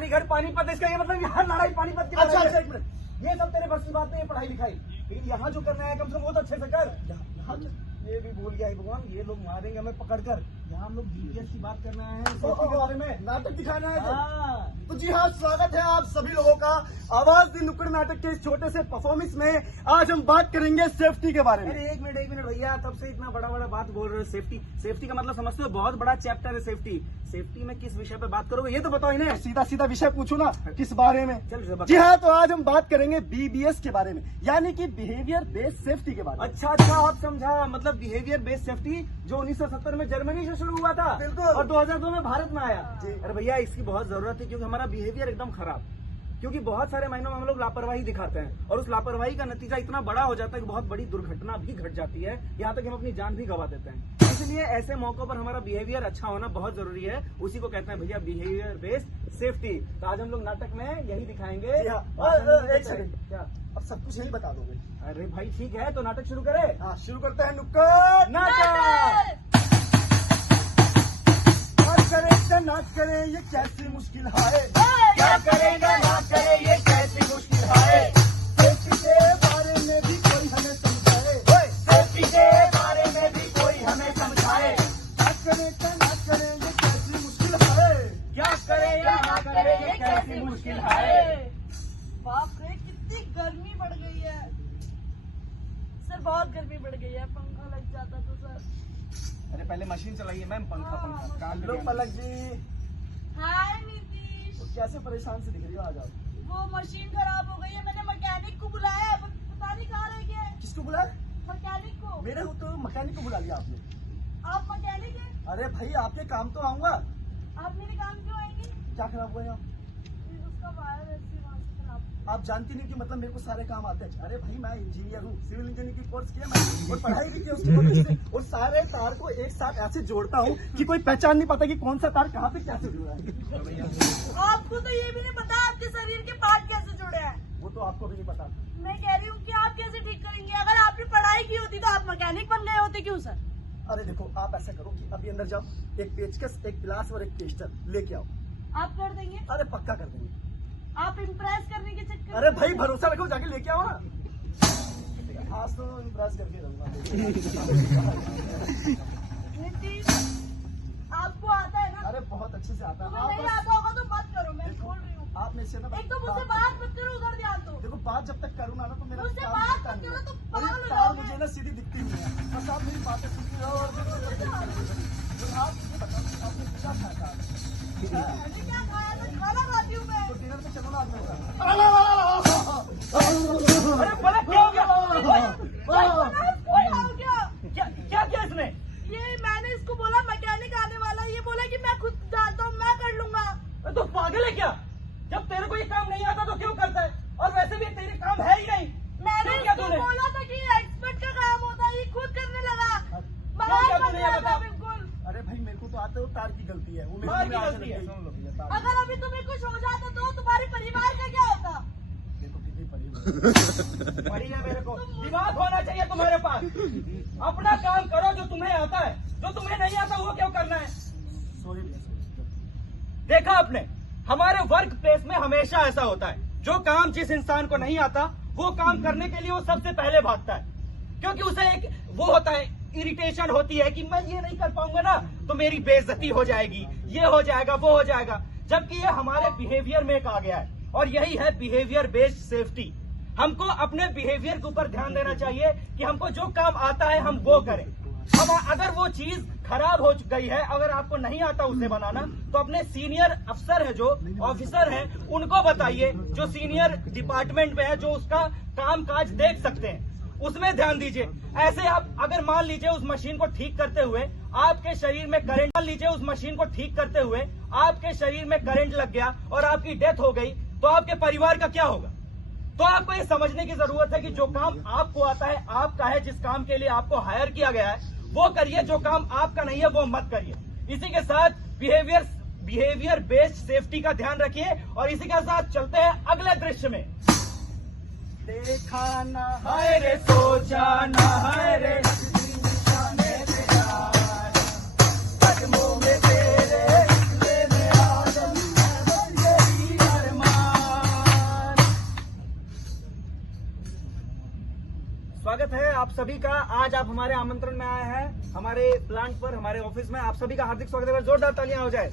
रानीगढ़ पानीपत, इसका ये मतलब हर लड़ाई पानीपत की। अच्छा, एक मिनट, ये सब तेरे बस की बात नहीं है, पढ़ाई लिखाई, लेकिन यहाँ जो करना है कम से कम वो तो अच्छे से कर। यहाँ ये भी भूल गया है भगवान, ये लोग मारेंगे हमें पकड़कर। यहाँ हम लोग बीटीएस की बात करना है, सेफ्टी के बारे में नाटक दिखाना है। हाँ। तो जी हाँ, स्वागत है आप सभी लोगों का आवाज दी नुक्कड़ नाटक के इस छोटे से परफॉर्मेंस में। आज हम बात करेंगे सेफ्टी के बारे में। अरे एक मिनट भैया, तब से इतना बड़ा बड़ा बात बोल रहे हो। सेफ्टी, सेफ्टी का मतलब समझते हो, बहुत बड़ा चैप्टर है सेफ्टी। सेफ्टी में किस विषय पे बात करोगे ये तो बताओ इन्हें। सीधा सीधा विषय पूछो ना, किस बारे में। चल जी हाँ, तो आज हम बात करेंगे बीबीएस के बारे में, यानी कि बिहेवियर बेस्ड सेफ्टी के बारे में। अच्छा, आप समझा, मतलब बिहेवियर बेस्ड सेफ्टी जो 1970 में जर्मनी से शुरू हुआ था। बिल्कुल। और 2002 में भारत में आया। जी। अरे भैया, इसकी बहुत जरूरत है, क्योंकि हमारा बिहेवियर एकदम खराब, क्योंकि बहुत सारे मायनों में हम लोग लापरवाही दिखाते हैं, और उस लापरवाही का नतीजा इतना बड़ा हो जाता है कि बहुत बड़ी दुर्घटना भी घट जाती है, यहाँ तक हम अपनी जान भी गंवा देते हैं। इसलिए ऐसे मौकों पर हमारा बिहेवियर अच्छा होना बहुत जरूरी है। उसी को कहते हैं भैया बिहेवियर बेस्ड सेफ्टी। तो आज हम लोग नाटक में यही दिखाएंगे। जी हाँ। और एक सेकंड, क्या? अब सब कुछ यही बता दोगे? अरे भाई ठीक है, तो नाटक शुरू करें। हाँ, शुरू करते हैं। नुक्कड़ नाटक। ना करे ये कैसी मुश्किल है, क्या करेगा ना करे ये कैसी मुश्किल है। सेफ्टी के बारे में भी कोई हमें समझाए, सेफ्टी के बारे में भी कोई हमें समझाए। ना करे ये कैसी मुश्किल है। क्या करे या ना करे ये कैसी मुश्किल है। बाप रे, कितनी गर्मी बढ़ गई है सर, बहुत गर्मी बढ़ गई है। पंखा लग जाता तो सर। अरे पहले मशीन चलाइए मैम, पंखा हेलो पलक जी, हाय नीतीश। तो कैसे परेशान से दिख रही हो? आ जाओ। वो मशीन खराब हो गई है, मैंने मैकेनिक को बुलाया, अब पता नहीं कहाँ रह गया है। किसको बुलाया? मैकेनिक को। मेरे हो तो मैकेनिक को बुला लिया आपने? आप मैकेनिक हैं? अरे भाई, आपके काम तो आऊंगा। आप मेरे काम क्यों आएंगे? क्या खराब हुआ यहाँ? उसका वायर ऐसे वहाँ से खराब। आप जानती नहीं कि मतलब मेरे को सारे काम आते हैं। अरे भाई, मैं इंजीनियर हूँ, सिविल इंजीनियरिंग की कोर्स किया मैं, और पढ़ाई भी की उसकी बहुत अच्छे से, और सारे तार को एक साथ ऐसे जोड़ता हूँ कि कोई पहचान नहीं पाता कि कौन सा तार कहाँ पे कैसे जुड़ा है। आपको तो ये भी नहीं पता आपके शरीर के पार्ट कैसे जुड़े हैं। वो तो आपको भी नहीं पता। मैं कह रही हूँ कि आप कैसे ठीक करेंगे? अगर आपने पढ़ाई की होती तो आप मैकेनिक बन गए होते। क्यों सर? अरे देखो, आप ऐसा करो कि अभी अंदर जाओ, एक पेचकस, एक गिलास और एक टेस्टर लेके आओ। आप कर देंगे? अरे पक्का कर देंगे। आप इम्प्रेस करने के चक्कर। अरे भाई, भरोसा रखो, जाके लेके आओ ना। आज तो इम्प्रेस करके रहूंगा। नीतीश, आपको आता है ना? अरे बहुत अच्छे से आता है। तुम्हें नहीं आता होगा तो मत करो, मैं बोल रही हूँ। आप मेरे से ना एक तो मुझसे बात मत करो, उधर ध्यान दो। देखो, बात जब तक करूँ ना तो मेरा मुझसे काम बात चलता मत नहीं करो है। तो और पागल ये हो तार जाओगे। मुझे ना सीधी दिखती नहीं है, बस आप मेरी बातें सुनती रहो। और तो आप ये बताओ, आपने क्या खाया था? मैंने क्या खाया था? खाना खाती हूँ मैं। तो डिनर पे चलो ना आप मेरे साथ। अरे पलक, क्या हो गया? कोई हो गया? क्या किया इसने? ये मैंने इसको बोला मैकेनिक आने वाला, ये बोला कि मैं खुद जानता हूँ, मैं कर लूंगा। तो पागल है क्या? जब तेरे को ये काम नहीं आता तो क्यों करता है? और वैसे भी तेरे काम है ही नहीं। मैंने क्यों किया इसको तूने? बोला था कि एक्सपर्ट का काम होता है, ये खुद करने लगा। क्या बाहर बन तूने गया ये था बता? बिल्कुल। अरे भाई, मेरे को तो आता है, वो तार की गलती है, वो मेरे तार को की आगे गलती लग है। गई। सुन लो भैया, तार की। अगर अभी तुम्हें कुछ हो जाता तो तुम्हारे परिवार का क्या होता? देखो कितनी पड़ी। पड़ी है मेरे को। दिमाग होना चाहिए तुम्हारे पास। अपना काम करो जो तुम्हें आता है, जो तुम्हें नहीं आता वो क्यों करना है? सॉरी भैया, सॉरी। देखा आपने, हमारे वर्क प्लेस में हमेशा ऐसा होता है, जो काम जिस इंसान को नहीं आता वो काम करने के लिए वो सबसे पहले भागता है, क्योंकि उसे एक वो होता है, इरिटेशन होती है कि मैं ये नहीं कर पाऊंगा ना तो मेरी बेइज्जती हो जाएगी, ये हो जाएगा, वो हो जाएगा। जबकि ये हमारे बिहेवियर में आ गया है, और यही है बिहेवियर बेस्ड सेफ्टी। हमको अपने बिहेवियर के ऊपर ध्यान देना चाहिए कि हमको जो काम आता है हम वो करें। अब अगर वो चीज खराब हो गई है, अगर आपको नहीं आता उसे बनाना, तो अपने सीनियर अफसर है, जो ऑफिसर है, उनको बताइए, जो सीनियर डिपार्टमेंट में है, जो उसका काम काज देख सकते हैं, उसमें ध्यान दीजिए। ऐसे आप अगर मान लीजिए उस मशीन को ठीक करते हुए आपके शरीर में करंट, मान लीजिए उस मशीन को ठीक करते हुए आपके शरीर में करंट लग गया और आपकी डेथ हो गई, तो आपके परिवार का क्या होगा? तो आपको ये समझने की जरूरत है कि जो काम आपको आता है, आपका है, जिस काम के लिए आपको हायर किया गया है वो करिए, जो काम आपका नहीं है वो मत करिए। इसी के साथ बिहेवियर बेस्ड सेफ्टी का ध्यान रखिए, और इसी के साथ चलते हैं अगले दृश्य में। देखा ना हाय रे, सोचा ना हाय रे, कदमों में तेरे, ले मेरा दम है बंजरी। सभी का आज आप हमारे आमंत्रण में आए हैं हमारे प्लांट पर, हमारे ऑफिस में। आप सभी का हार्दिक स्वागत है, जोरदार तालियां हो जाए।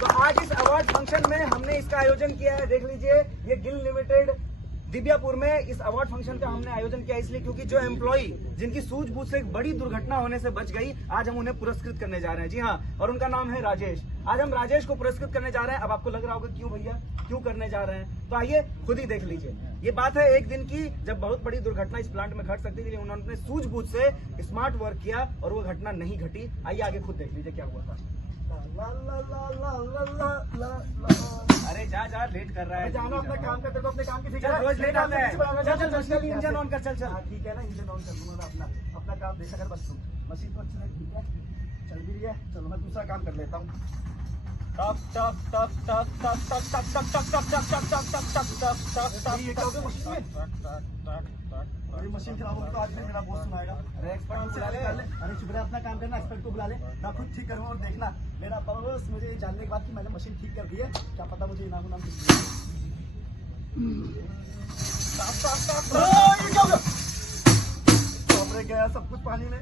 तो आज इस अवार्ड फंक्शन में हमने इसका आयोजन किया है। देख लीजिए, ये गिल लिमिटेड दिव्यापुर में इस अवार्ड फंक्शन का हमने आयोजन किया इसलिए क्योंकि जो एम्प्लॉई जिनकी सूझबूझ से एक बड़ी दुर्घटना होने से बच गई, आज हम उन्हें पुरस्कृत करने जा रहे हैं। जी हाँ, और उनका नाम है राजेश। आज हम राजेश को पुरस्कृत करने जा रहे हैं। अब आपको लग रहा होगा क्यों भैया, क्यों करने जा रहे हैं, तो आइए खुद ही देख लीजिए। ये बात है एक दिन की जब बहुत बड़ी दुर्घटना इस प्लांट में घट सकती थी, उन्होंने अपने सूझबूझ से स्मार्ट वर्क किया और वो घटना नहीं घटी। आइए आगे खुद देख लीजिए क्या हुआ था। ला ला ला ला ला ला ला ला। अरे जा लेट कर रहा है, जाना अपना काम करते तो अपने काम की फिक्र चल, रोज लेट आता है। चल, इंजन ऑन कर, चल। हाँ ठीक है ना, इंजन ऑन कर दूंगा मैं। अपना काम देखा कर बस तुम। मशीन तो अच्छी है, ठीक है, चल भी रही है। चलो मैं दूसरा काम कर लेता हूँ। टक टक टक टक टक टक टक टक टक टक टक टक टक टक टक टक ये क्या हो गया मशीन में? अरे मशीन खराब होगी तो आज भी मेरा बॉस सुनाएगा। अरे एक्सपर्ट को बुला ले। अरे चुप रहे, अपना काम करना, एक्सपर्ट को बुला ले। मैं खुद ठीक करूँगा और देखना मेरा बॉस मुझे ये जानने के बाद कि मैंने मशीन ठीक कर दी है, क्या पता मुझे इनाम उनाम किस गया सब कुछ पानी में।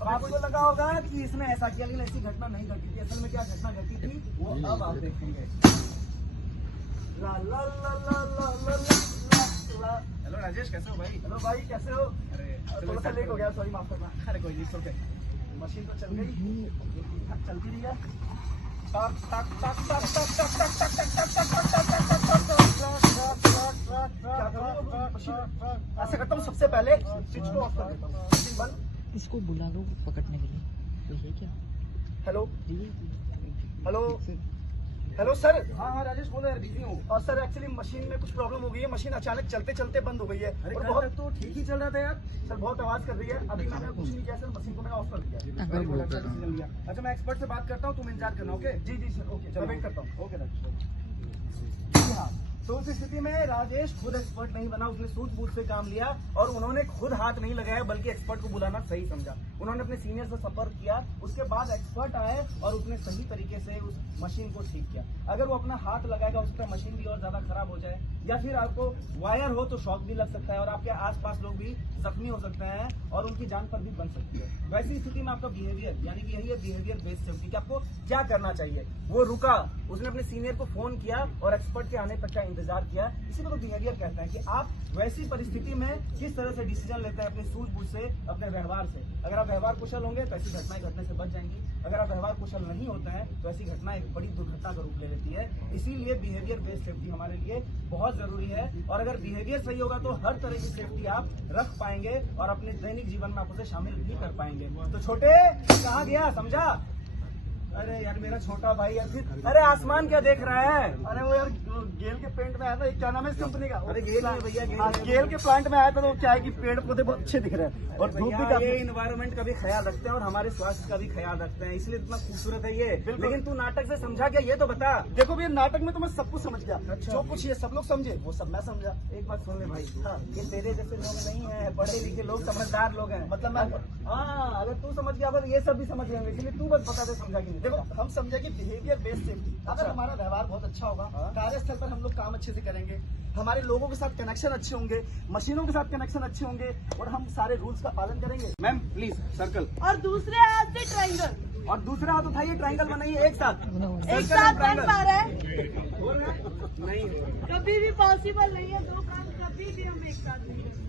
अब आपको लगा होगा कि इसने ऐसा किया, लेकिन ऐसी घटना नहीं घटी थी। असल में क्या घटना घटी थी वो अब आप देखेंगे। ला ला ला ला ला ला ला ला। हेलो राजेश, कैसे हो भाई? हेलो भाई, कैसे हो? अरे थोड़ा सा लेट हो गया, सॉरी, माफ करना। अरे कोई नहीं, ओके। मशीन तो चल गई, ठीक ठाक चलती रही है। टक टक टक टक टक टक टक टक टक टक टक क्या करूँ मशीन? ऐसा करता हूँ, सबसे पहले स्विच को ऑफ कर देता हूँ। मशीन बंद। इसको बुला लो पकड़ने के लिए। तो ये क्या हेलो हेलो हेलो सर। हाँ राजेश, बोलो यार, बिजी हूँ। और सर एक्चुअली मशीन में कुछ प्रॉब्लम हो गई है। मशीन अचानक चलते चलते बंद हो गई है अरे और बहुत बहुत तो ठीक ही चल रहा था यार। सर बहुत आवाज कर रही है। अभी मैंने कुछ नहीं किया सर, मशीन को मैंने ऑफ कर दिया। Very good, अच्छा decision लिया। अच्छा, मैं एक्सपर्ट से बात करता हूँ, तुम इंतजार करना, ओके? जी जी सर, ओके, मैं वेट करता हूँ। ओके राजेश। जी हाँ, तो उस स्थिति में राजेश खुद एक्सपर्ट नहीं बना, उसने सूझबूझ से काम लिया और उन्होंने खुद हाथ नहीं लगाया बल्कि एक्सपर्ट को बुलाना सही समझा। उन्होंने अपने सीनियर से संपर्क किया, उसके बाद एक्सपर्ट आए और उसने सही तरीके से उस मशीन को ठीक किया। अगर वो अपना हाथ लगाएगा उसका मशीन भी और ज्यादा खराब हो जाए, या फिर आपको वायर हो तो शॉक भी लग सकता है और आपके आसपास लोग भी जख्मी हो सकते हैं और उनकी जान पर भी बन सकती है। वैसी स्थिति में आपका बिहेवियर, यानी कि यही है बिहेवियर बेस्ड सेफ्टी, कि आपको क्या करना चाहिए। वो रुका, उसने अपने सीनियर को फोन किया और एक्सपर्ट के आने तक का इंतजार किया। इसी को तो बिहेवियर कहते हैं कि आप वैसी परिस्थिति में किस तरह से डिसीजन लेते हैं अपने सूझबूझ से, अपने व्यवहार से। अगर आप व्यवहार कुशल होंगे तो ऐसी घटनाएं घटने से बच जाएंगी। अगर आप व्यवहार कुशल नहीं होते हैं तो ऐसी घटना एक बड़ी दुर्घटना का रूप ले लेती है। इसीलिए बिहेवियर बेस्ड सेफ्टी हमारे लिए बहुत जरूरी है और अगर बिहेवियर सही होगा तो हर तरह की सेफ्टी आप रख पाएंगे और अपने दैनिक जीवन में आप उसे शामिल भी कर पाएंगे। तो छोटे कहाँ गया, समझा? अरे यार मेरा छोटा भाई यार, फिर अरे आसमान क्या देख रहा है? अरे वो यार गेल के प्लांट में आया था, क्या नाम है इस कंपनी का? अरे गेल है भैया, गेल के प्लांट में आया था। तो क्या है कि पेड़ पौधे बहुत अच्छे दिख रहे हैं और धूप भी भैया काफी। ये इन्वायरमेंट का भी ख्याल रखते हैं और हमारे स्वास्थ्य का भी ख्याल रखते हैं, इसलिए इतना खूबसूरत है ये। लेकिन तू नाटक से समझा क्या, ये तो बता। देखो भैया, नाटक में तो मैं सब कुछ समझ गया। अच्छा। जो कुछ ये सब लोग समझे वो सब मैं समझा। एक बात सुन ले भाई, हाँ। ये तेरे जैसे लोग नहीं है, पढ़े लिखे लोग, समझदार लोग हैं। मतलब मैं हाँ, अगर तू समझ गया तो ये सब भी समझ लेंगे, इसलिए तू बस बता दे समझा कि नहीं। देखो, हम समझे कि बिहेवियर बेस्ड सेफ्टी, अगर हमारा व्यवहार बहुत अच्छा होगा, हाँ। कार्यस्थल पर हम लोग काम अच्छे से करेंगे, हमारे लोगों के साथ कनेक्शन अच्छे होंगे, मशीनों के साथ कनेक्शन अच्छे होंगे और हम सारे रूल्स का पालन करेंगे। मैम प्लीज सर्कल, और दूसरे हाथ से ट्रायंगल। और दूसरा हाथ उठाइए, ट्रायंगल बनाइए एक साथ। एक साथ बन पा रहा है? नहीं, कभी भी पॉसिबल नहीं है, दो काम कभी भी हम एक साथ नहीं कर सकते।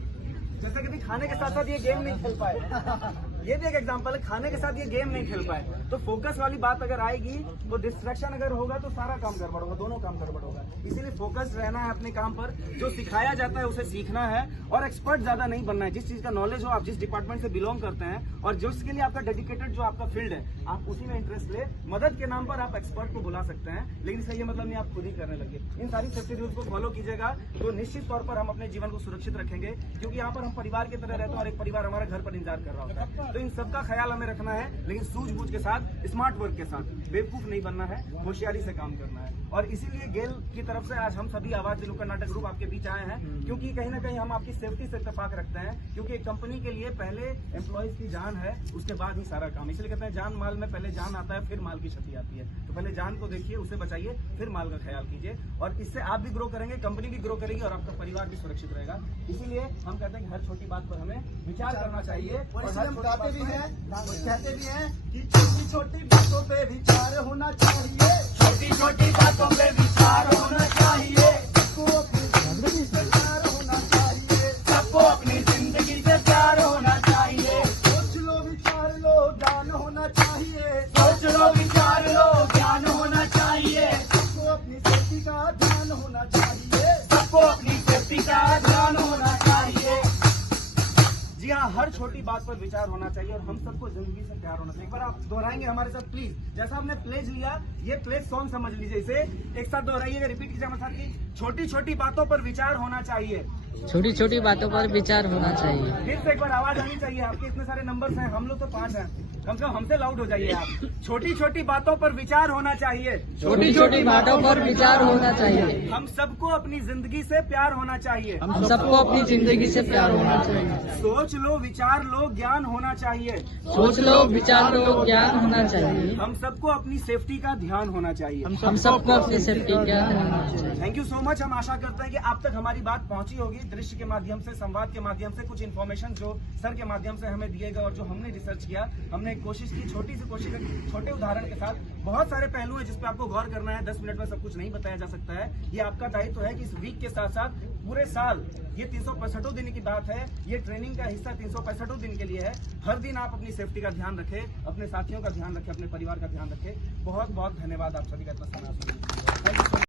जैसे कभी खाने के साथ साथ ये गेम नहीं खेल पाए। ये भी एक एग्जांपल है, खाने के साथ ये गेम नहीं खेल पाए। तो फोकस वाली बात अगर आएगी तो डिस्ट्रैक्शन अगर होगा तो सारा काम गड़बड़ होगा, दोनों काम गड़बड़ होगा। इसीलिए फोकस रहना है अपने काम पर, जो सिखाया जाता है उसे सीखना है और एक्सपर्ट ज्यादा नहीं बनना है। जिस चीज का नॉलेज हो, आप जिस डिपार्टमेंट से बिलोंग करते हैं और जिसके लिए आपका डेडिकेटेड जो आपका फील्ड है, आप उसी में इंटरेस्ट ले। मदद के नाम पर आप एक्सपर्ट को बुला सकते हैं, लेकिन इसका ये मतलब नहीं आप खुद ही करने लगे। इन सारी सेफ्टी रूल्स को फॉलो कीजिएगा तो निश्चित तौर पर हम अपने जीवन को सुरक्षित रखेंगे, क्योंकि यहाँ पर हम परिवार की तरह रहते हैं और एक परिवार हमारा घर पर इंतजार कर रहा होता है। तो इन सबका ख्याल हमें रखना है, लेकिन सूझबूझ के साथ, स्मार्ट वर्क के साथ, बेवकूफ नहीं बनना है, होशियारी से काम करना है। और इसीलिए गेल की तरफ से आज हम सभी आवाज दिलो कर्नाटक ग्रुप आपके बीच आए हैं, क्योंकि कहीं ना कहीं हम आपकी सेफ्टी से इत्तेफाक रखते हैं, क्योंकि एक कंपनी के लिए पहले एम्प्लॉयज की जान है, उसके बाद ही सारा काम। इसलिए कहते हैं जान माल में पहले जान आता है, फिर माल की क्षति आती है। तो पहले जान को देखिए, उसे बचाइए, फिर माल का ख्याल कीजिए, और इससे आप भी ग्रो करेंगे, कंपनी भी ग्रो करेगी और आपका परिवार भी सुरक्षित रहेगा। इसीलिए हम कहते हैं कि हर छोटी बात पर हमें विचार करना चाहिए। और इसलिए हम हर कहते छोटी भी बात हैं, पर- कहते भी हैं कि छोटी छोटी बातों पे विचार होना चाहिए, छोटी छोटी बातों पे विचार होना चाहिए, सबको अपनी जिंदगी से प्यार होना चाहिए, सबको अपनी जिंदगी से प्यार होना चाहिए। सोच लो विचार लो ज्ञान होना चाहिए, सोच लो विचार लो ज्ञान होना चाहिए, सबको अपनी सेफ्टी का ध्यान होना चाहिए। सबको अपनी सेफ्टी का ध्यान होना चाहिए। जी हाँ, हर छोटी बात पर विचार होना चाहिए और हम सबको जिंदगी से प्यार होना चाहिए। एक बार आप दोहराएंगे हमारे साथ प्लीज, जैसा आपने प्लेज लिया, ये प्लेज सॉन्ग समझ लीजिए, इसे एक साथ दोहराइएगा, रिपीट कीजिए हमारे साथ की छोटी छोटी बातों पर विचार होना चाहिए। छोटी छोटी बातों पर विचार होना चाहिए। फिर से एक बार आवाज आनी चाहिए, आपके इतने सारे नंबर्स हैं, हम लोग तो 5 हैं, कम से कम हमसे लाउड हो जाइए आप। छोटी छोटी बातों पर विचार होना चाहिए, छोटी छोटी बातों पर विचार होना चाहिए। हम सबको अपनी जिंदगी से प्यार होना चाहिए, हम सबको अपनी जिंदगी से प्यार होना चाहिए। सोच लो विचार लो ज्ञान होना चाहिए, सोच लो विचार लो ज्ञान होना चाहिए। हम सबको अपनी सेफ्टी का ध्यान होना चाहिए। हम सबको अपनी सेफ्टी का ध्यान होना चाहिए। Thank you so much. हम आशा करते हैं कि आप तक हमारी बात पहुंची होगी, दृश्य के माध्यम से, संवाद के माध्यम से, कुछ इन्फॉर्मेशन जो सर के माध्यम से हमें दिए गए और जो हमने रिसर्च किया, हमने एक कोशिश की, छोटी सी कोशिश, छोटे उदाहरण के साथ। बहुत सारे पहलू हैं जिस पे आपको गौर करना है, 10 मिनट में सब कुछ नहीं बताया जा सकता है। ये आपका दायित्व है कि इस वीक के साथ साथ पूरे साल, ये 365 दिन की बात है, ये ट्रेनिंग का हिस्सा 365 दिन के लिए है। हर दिन आप अपनी सेफ्टी का ध्यान रखें, अपने साथियों का ध्यान रखें, अपने परिवार का ध्यान रखें। बहुत बहुत धन्यवाद आप सभी का इतना समय।